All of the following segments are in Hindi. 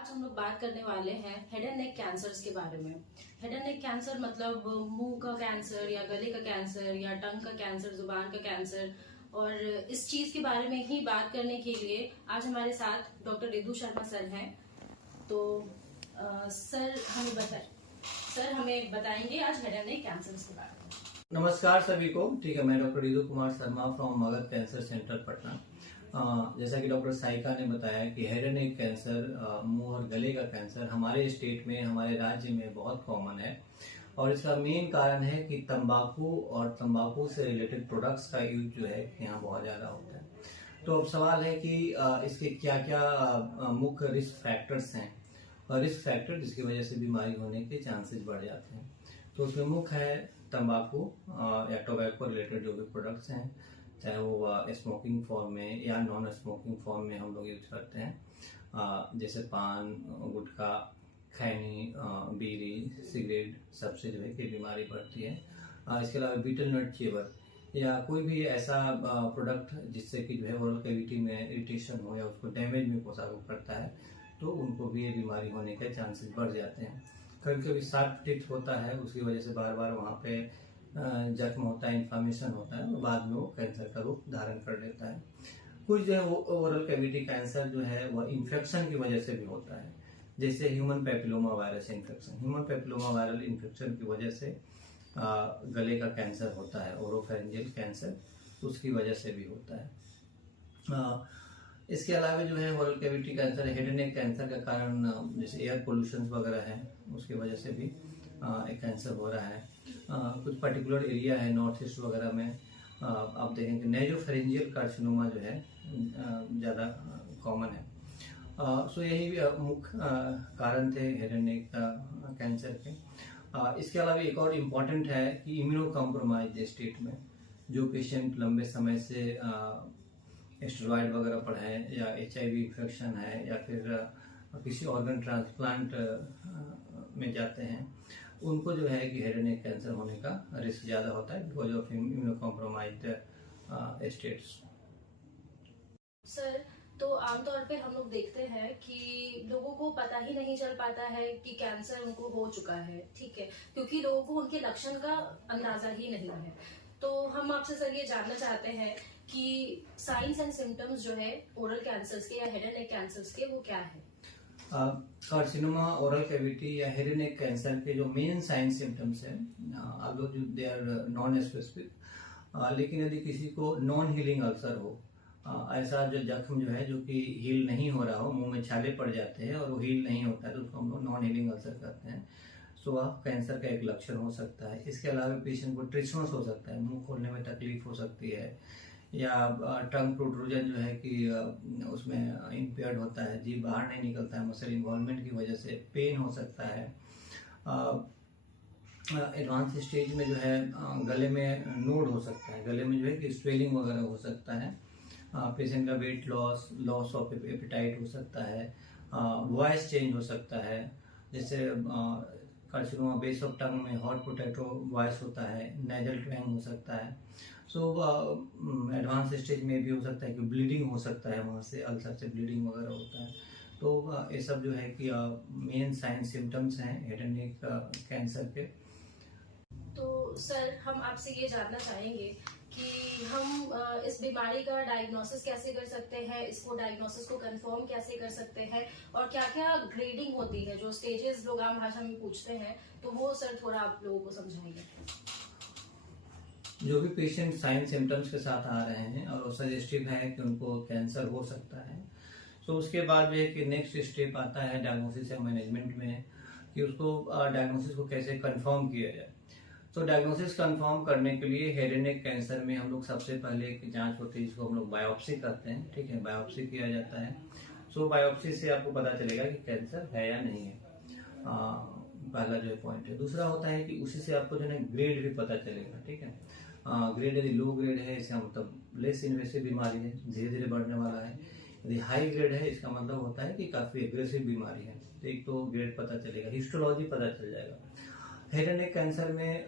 आज हम लोग बात करने वाले हैं हेड एंड नेक कैंसर्स के बारे में। हेड एंड नेक कैंसर मतलब मुंह का कैंसर या गले का कैंसर या टंग का कैंसर, जुबान का कैंसर। और इस चीज के बारे में ही बात करने के लिए आज हमारे साथ डॉक्टर रिदु शर्मा सर हैं। तो सर हमें बताएंगे आज हेड एंड नेक कैंसर्स के बारे में। नमस्कार सभी को। ठीक है, मैं doctor Ridu Kumar Sharma from Magadh cancer centre Patna. जैसा कि डॉक्टर साइका ने बताया कि हेड एंड नेक कैंसर, मुंह और गले का कैंसर हमारे स्टेट में, हमारे राज्य में बहुत कॉमन है। और इसका मेन कारण है कि तंबाकू और तंबाकू से रिलेटेड प्रोडक्ट्स का यूज जो है यहाँ बहुत ज्यादा होता है। तो अब सवाल है कि इसके क्या क्या मुख्य रिस्क फैक्टर्स हैं, और रिस्क फैक्टर जिसकी वजह से बीमारी होने के चांसेस बढ़ जाते हैं। तो उसमें मुख्य है तंबाकू या टोबैको रिलेटेड जो भी प्रोडक्ट्स हैं, चाहे वो स्मोकिंग फॉर्म में या नॉन स्मोकिंग फॉर्म में हम लोग यूज करते हैं, जैसे पान, गुटखा, खैनी, बीड़ी, सिगरेट, सबसे जो है कि बीमारी बढ़ती है। इसके अलावा बीटल नट चेवर या कोई भी ऐसा प्रोडक्ट जिससे कि जो है ओरल कैविटी में इरिटेशन हो या उसको डैमेज में करता है, तो उनको भी ये बीमारी होने के चांसेस बढ़ जाते हैं। कभी कभी शार्प टिप्स होता है, उसकी वजह से बार बार वहाँ पे जख्म होता है, इन्फ्लामेशन होता है, और बाद में वो कैंसर का रूप धारण कर लेता है। कुछ जो है वो ओरल कैविटी कैंसर जो है वह इन्फेक्शन की वजह से भी होता है, जैसे human papilloma virus infection. Human papilloma viral infection की वजह से गले का कैंसर होता है, ओरोफेरिंजियल कैंसर उसकी वजह से भी होता है। इसके अलावा जो है oral cavity cancer, head and neck cancer का कारण जैसे एयर पोल्यूशन वगैरह है, उसकी वजह से भी एक कैंसर हो रहा है। कुछ पर्टिकुलर एरिया है नॉर्थ ईस्ट वगैरह में, आप देखेंगे नेजोफेरिंजियल कार्सिनोमा जो है ज़्यादा कॉमन है। सो यही मुख्य कारण थे हेड एंड नेक कैंसर के। इसके अलावा एक और इम्पॉर्टेंट है कि इम्यूनो कॉम्प्रोमाइज स्टेट में जो पेशेंट लंबे समय से स्टेरॉइड वगैरह पर है, या HIV इन्फेक्शन है, या फिर किसी ऑर्गन ट्रांसप्लांट में जाते हैं, उनको जो है कि हेड एंड नेक कैंसर होने का रिस्क ज्यादा होता है because of immuno compromised states. Sir, तो आमतौर पे हम लोग देखते हैं कि लोगों को पता ही नहीं चल पाता है कि कैंसर उनको हो चुका है, ठीक है, क्योंकि लोगों को उनके लक्षण का अंदाजा ही नहीं है। तो हम आपसे सर ये जानना चाहते हैं कि साइंस एंड सिम्टम्स जो है ओरल कैंसर्स के या हेड एंड नेक कैंसर्स के वो क्या है। कार्सिनोमा, ओरल कैविटी या हेड एंड नेक कैंसर के जो मेन साइन सिम्टम्स है, दे आर नॉन स्पेसिफिक, लेकिन यदि किसी को नॉन हीलिंग अल्सर हो, ऐसा जो जख्म जो है जो कि हील नहीं हो रहा हो, मुंह में छाले पड़ जाते हैं और वो हील नहीं होता है, तो उसको हम लोग नॉन हीलिंग अल्सर कहते हैं। सो वह कैंसर का एक लक्षण हो सकता है। इसके अलावा पेशेंट को ट्रिचनस हो सकता है, मुंह खोलने में तकलीफ हो सकती है, या टंग प्रोट्रूजन जो है कि उसमें इम्पेयर्ड होता है, जीभ बाहर नहीं निकलता है, मसल इन्वॉल्वमेंट की वजह से पेन हो सकता है। एडवांस स्टेज में जो है गले में नोड हो सकता है, गले में जो है कि स्वेलिंग वगैरह हो सकता है, पेशेंट का वेट लॉस ऑफ एपेटाइट हो सकता है, वॉइस चेंज हो सकता है, जैसे कार्सिनोमा बेस ऑफ टंग में हॉट पोटैटो वॉइस होता है, नेजल ट्वैंग हो सकता है। सो एडवांस स्टेज में भी हो सकता है कि ब्लीडिंग हो सकता है, वहाँ से अल्सर से ब्लीडिंग वगैरह होता है। तो ये सब जो है कि मेन साइन सिम्टम्स हैं हेड एंड नेक कैंसर के। तो सर, हम आपसे ये जानना चाहेंगे कि हम इस बीमारी का डायग्नोसिस कैसे कर सकते हैं, इसको डायग्नोसिस को कंफर्म कैसे कर सकते हैं, और क्या क्या ग्रेडिंग होती है, जो स्टेजेस लोग आम भाषा में पूछते हैं, तो वो सर थोड़ा आप लोगों को समझाएंगे। जो भी पेशेंट साइन सिम्टम्स के साथ आ रहे हैं और वो सजेस्टिव है कि उनको कैंसर हो सकता है, तो उसके बाद जो है कि नेक्स्ट स्टेप आता है डायग्नोसिस या मैनेजमेंट में, कि उसको डायग्नोसिस को कैसे कंफर्म किया जाए। तो डायग्नोसिस कंफर्म करने के लिए हेड एंड नेक कैंसर में हम लोग सबसे पहले एक जांच होती है जिसको हम लोग बायोप्सी करते हैं, ठीक है, बायोप्सी किया जाता है। सो बायोप्सी से आपको पता चलेगा कि कैंसर है या नहीं है, पहला जो पॉइंट है। दूसरा होता है कि उसी से आपको जो है ग्रेड भी पता चलेगा, ठीक है। ग्रेड यदि लो ग्रेड है, इसका मतलब लेस इन्वेसिव बीमारी है, धीरे धीरे बढ़ने वाला है। यदि हाई ग्रेड है, इसका मतलब होता है कि काफी एग्रेसिव बीमारी है। तो एक तो ग्रेड पता चलेगा, हिस्टोलॉजी पता चल जाएगा। हेड एंड नेक कैंसर में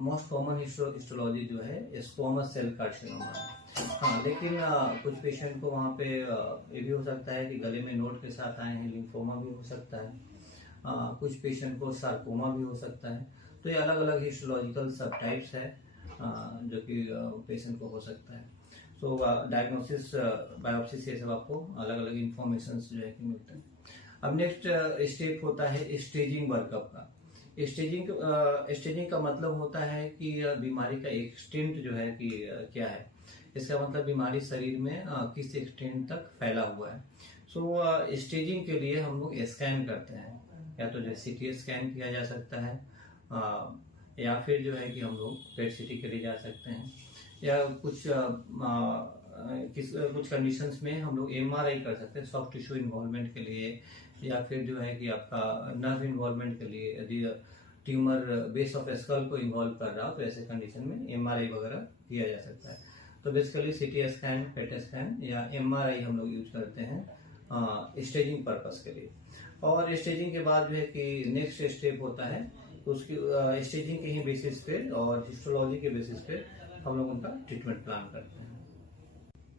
मोस्ट कॉमन हिस्टोलॉजी जो है स्क्वामस सेल कार्सिनोमा है। हाँ, लेकिन कुछ पेशेंट को वहाँ पे ये भी हो सकता है कि गले में नोड के साथ आए हैं, लिम्फोमा भी हो सकता है। कुछ पेशेंट को सार्कोमा भी हो सकता है। तो ये अलग अलग हिस्टोलॉजिकल सब टाइप्स है जो कि पेशेंट को हो सकता है। सो डायग्नोसिस बायोप्सी से सब आपको अलग अलग इंफॉर्मेशन जो है कि मिलते हैं। अब नेक्स्ट स्टेप होता है स्टेजिंग वर्कअप का। स्टेजिंग का मतलब होता है कि बीमारी का एक्सटेंट जो है कि क्या है। इसका मतलब बीमारी शरीर में किस एक्सटेंट तक फैला हुआ है। सो स्टेजिंग के लिए हम लोग स्कैन करते हैं, या तो जो सीटी स्कैन किया जा सकता है, या फिर जो है कि हम लोग पेट सीटी के लिए जा सकते हैं, या कुछ कंडीशंस में हम लोग एमआरआई कर सकते हैं सॉफ्ट टिश्यू इन्वॉल्वमेंट के लिए, या फिर जो है कि आपका नर्व इन्वॉल्वमेंट के लिए। यदि ट्यूमर बेस ऑफ स्कल को इन्वॉल्व कर रहा हो तो ऐसे कंडीशन में एमआरआई वगैरह किया जा सकता है। तो basically CT scan, PET scan या एमआरआई हम लोग यूज करते हैं स्टेजिंग पर्पस के लिए। और स्टेजिंग के बाद जो है कि नेक्स्ट स्टेप होता है, उसकी स्टेजिंग के ही बेसिस पे और हिस्टोलॉजी के बेसिस पे हम लोग उनका ट्रीटमेंट प्लान करते हैं।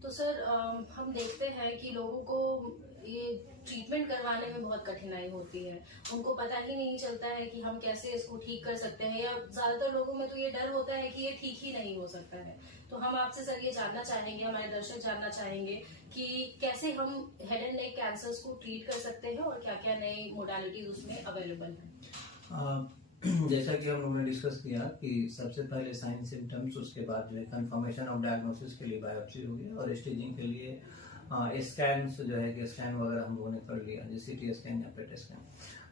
तो सर हम देखते हैं कि लोगों को ये ट्रीटमेंट करवाने में बहुत कठिनाई होती है। उनको पता ही नहीं चलता है कि हम कैसे इसको ठीक कर सकते हैं, या ज्यादातर लोगों में तो ये डर होता है कि ये ठीक ही नहीं हो सकता है। तो हम आपसे सर ये जानना चाहेंगे, हमारे दर्शक जानना चाहेंगे कि कैसे हम हेड एंड नेक कैंसर्स को ट्रीट कर सकते हैं और क्या क्या नई मोडालिटीज उसमें अवेलेबल है। जैसा कि हम लोगों ने डिस्कस किया कि सबसे पहले साइन सिम्टम्स, उसके बाद जो है कंफर्मेशन ऑफ डायग्नोसिस के लिए बायोप्सी होगी, और स्टेजिंग के लिए स्कैन जो है कि स्कैन वगैरह हम लोगों ने कर लिया, जैसे सीटी स्कैन या पेट स्कैन।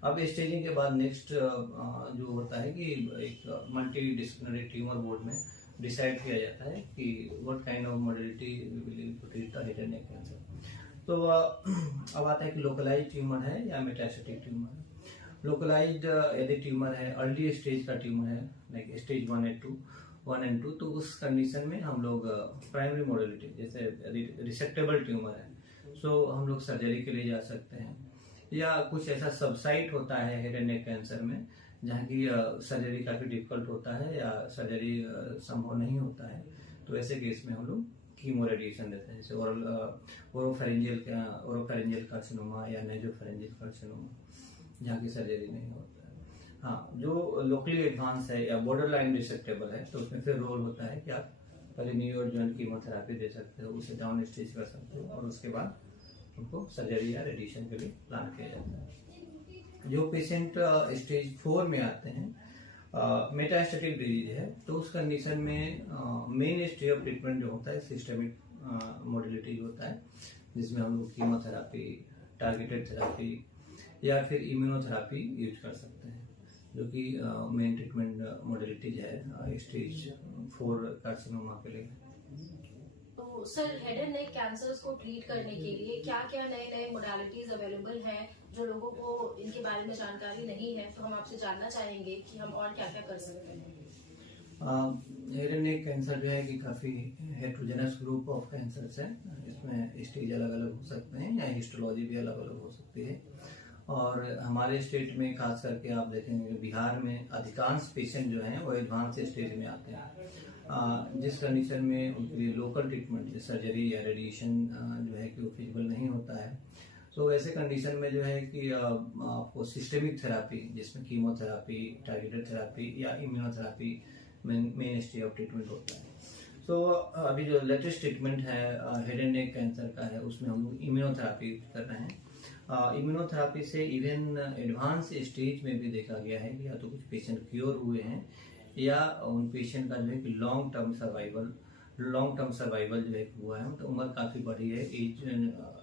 अब स्टेजिंग के बाद नेक्स्ट जो होता है कि एक मल्टी डिसिप्लिनरी ट्यूमर बोर्ड में डिसाइड किया जाता है कि what kind of modality we will to treat the head and neck cancer. तो अब आता है कि लोकलाइज ट्यूमर है या मेटास्टेटिक ट्यूमर है। लोकलाइज्ड यदि ट्यूमर है, अर्ली स्टेज का ट्यूमर है, लाइक स्टेज 1 एंड 2, तो उस कंडीशन में हम लोग प्राइमरी मोडलिटी, जैसे यदि रिसेक्टेबल ट्यूमर है सो हम लोग सर्जरी के लिए जा सकते हैं। या कुछ ऐसा सबसाइट होता है हेड एंड नेक कैंसर में जहाँ की सर्जरी काफी डिफिकल्ट होता है या सर्जरी संभव नहीं होता है, तो ऐसे केस में हम लोग कीमो रेडिएशन देते हैं, जैसे ओरोफेरेंजियल कार्सिनोमा या नेजोफेरेंजियल कार्सिनोमा, जहाँ की सर्जरी नहीं होता है। हाँ, जो लोकली एडवांस है या बॉर्डर लाइन रिसेक्टेबल है तो उसमें फिर रोल होता है कि आप पहले न्यू एडजुवेंट कीमोथेरेपी दे सकते हो, उसे डाउन स्टेज कर सकते हो, और उसके बाद उनको सर्जरी या रेडिएशन के लिए प्लान किया जाता है। जो पेशेंट स्टेज 4 में आते हैं, मेटास्टेटिक डिजीज है, तो उस कंडीशन में मेन स्टेज ऑफ ट्रीटमेंट जो होता है सिस्टेमिक मोडलिटी होता है, जिसमें हम लोग कीमोथेरेपी, टारगेटेड थेरेपी या फिर इम्यूनोथेरेपी यूज कर सकते हैं, जो कि मेन ट्रीटमेंट मोडलिटीज है स्टेज 4 कार्सिनोमा के लिए। तो sir head and neck cancers को ट्रीट करने के लिए क्या क्या नए नए मोडालिटीज अवेलेबल हैं जो लोगों को इनके बारे में जानकारी नहीं है, तो हम आपसे जानना चाहेंगे कि हम और क्या क्या कर सकते हैं। हेड एंड नेक कैंसर जो है कि काफी हेट्रोजेनस ग्रुप ऑफ कैंसर्स है। इसमें स्टेज अलग अलग हो सकते हैं या हिस्टोलॉजी भी अलग अलग हो सकती है। और हमारे स्टेट में खास करके आप देखेंगे बिहार में अधिकांश पेशेंट जो हैं वो एडवांस स्टेज में आते हैं, जिस कंडीशन में उनके लिए लोकल ट्रीटमेंट जैसे सर्जरी या रेडिएशन जो है कि वो फिजिबल नहीं होता है। तो ऐसे कंडीशन में जो है कि आपको सिस्टेमिक थेरापी, जिसमें कीमोथेरापी, टारगेटेड थेरापी या immunotherapy main stage of treatment होता है। तो अभी जो लेटेस्ट ट्रीटमेंट है हेड एंड नेक कैंसर का है, उसमें हम लोग इम्यूनोथेरापी कर रहे हैं। इम्यूनोथेरापी से इवन एडवांस स्टेज में भी देखा गया है कि या तो कुछ पेशेंट क्योर हुए हैं या उन पेशेंट का जो है कि लॉन्ग टर्म सर्वाइवल जो है हुआ है, मतलब उम्र काफी बढ़ी है, एज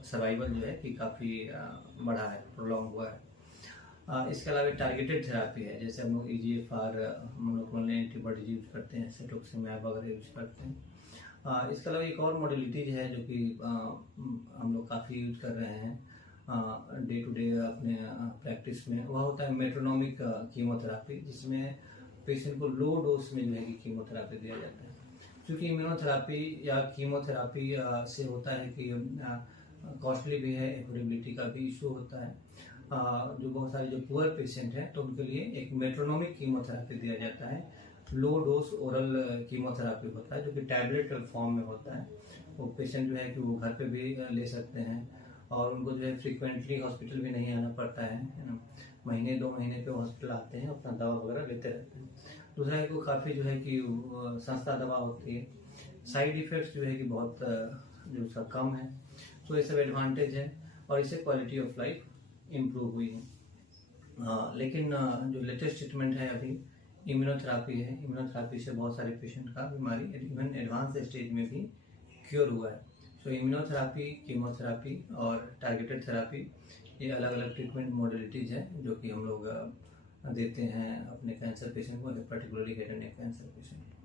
सर्वाइवल जो है कि काफी बढ़ा है, प्रोलॉन्ग हुआ है। इसके अलावा टारगेटेड थेरापी है, जैसे हम लोग EGFR मोनोक्लोनल एंटीबॉडीज यूज करते हैं, सेटोक्सिमैब वगैरह यूज करते हैं। इसके अलावा एक और मॉडलिटीज है जो कि हम लोग काफी यूज कर रहे हैं डे टू डे अपने प्रैक्टिस में, वह होता है मेट्रोनोमिक कीमोथेरापी, जिसमें पेशेंट को लो डोज में जो है कि कीमोथेरापी दिया जाता है। क्योंकि इम्यूनोथेरापी या कीमोथेरापी से होता है कि कॉस्टली भी है, एफोर्डेबिलिटी का भी इशू होता है। जो बहुत सारे जो पुअर पेशेंट हैं तो उनके लिए एक मेट्रोनोमिक कीमोथेरापी दिया जाता है, लो डोज ओरल कीमोथेरापी होता है जो कि टैबलेट फॉर्म में होता है, वो पेशेंट जो है कि वो घर पे भी ले सकते हैं और उनको जो है फ्रिक्वेंटली हॉस्पिटल भी नहीं आना पड़ता है ना। महीने 2 महीने पे हॉस्पिटल आते हैं, अपना दवा वगैरह लेते रहते हैं। दूसरा है कि काफ़ी जो है कि सस्ता दवा होती है, साइड इफ़ेक्ट्स जो है कि बहुत जो उसका कम है, तो ये सब एडवांटेज है और इससे क्वालिटी ऑफ लाइफ इम्प्रूव हुई है। लेकिन जो लेटेस्ट ट्रीटमेंट है अभी इम्यूनोथेरापी है। इम्यूनोथेरापी से बहुत सारे पेशेंट का बीमारी इवन एडवांस स्टेज में भी क्योर हुआ है। सो इम्यूनोथेरापी, कीमोथेरापी और टारगेटेड थेरापी, ये अलग अलग ट्रीटमेंट मॉडलिटीज है जो कि हम लोग देते हैं अपने कैंसर पेशेंट को, particularly head and neck cancer patient.